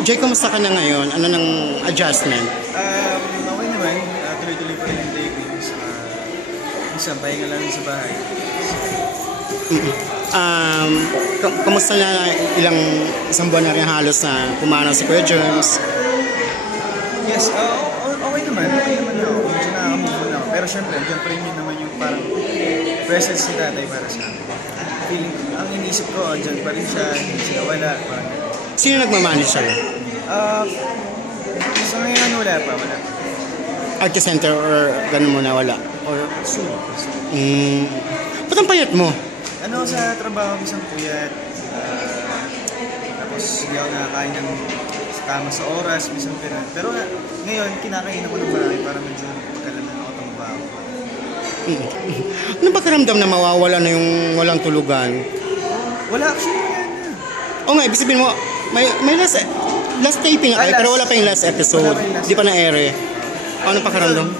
Jay, kumusta ka na ngayon? Ano nang adjustment? Okay naman. Tuloy-tuloy pa rin yung tapings. Minsan, pahinga lang sa bahay. Kamusta na isang buwan na rin halos na pumanaw si Kuya Germs? Yes, okay naman. Okay naman ako. Medyo nakaka-move ako. Pero syempre, dyan pa rin yun naman yung parang presence ni tatay para sa akin. Feeling, ang inisip ko, dyan pa rin siya, hindi siya wala. Sino nagmamanage siya? Sa ngayon, wala pa. Artist center or ganun mo na wala? Or Soon. ba't ang payat mo? Sa trabaho, isang puyat. Tapos hindi ako nakakain ng tama sa oras, minsan ganun. Pero ngayon, kinakain ako ng marami para medyo pagkalaman ako tumbaho. Ano ba karamdam na mawawala na yung walang tulugan? Wala, actually yan. O nga, ibig sabihin mo, may last taping ay, pero wala pa yung last episode. Di pa na-ere. Ano pa karamdam?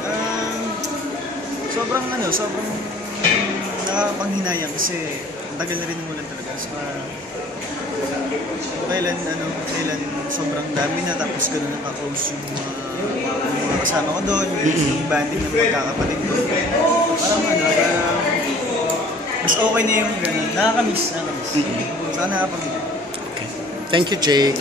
Sobrang nakakapanghinayang kasi ang tagal na rin umulan talaga. So, kailan sobrang dami na tapos gano'n naka-close yung mga kasama ko doon, yung banding ng magkakapatid ko. Parang mas okay na yung gano'n. Nakakamiss. Saka nakakapanghinayang. Okay. Thank you, Jake.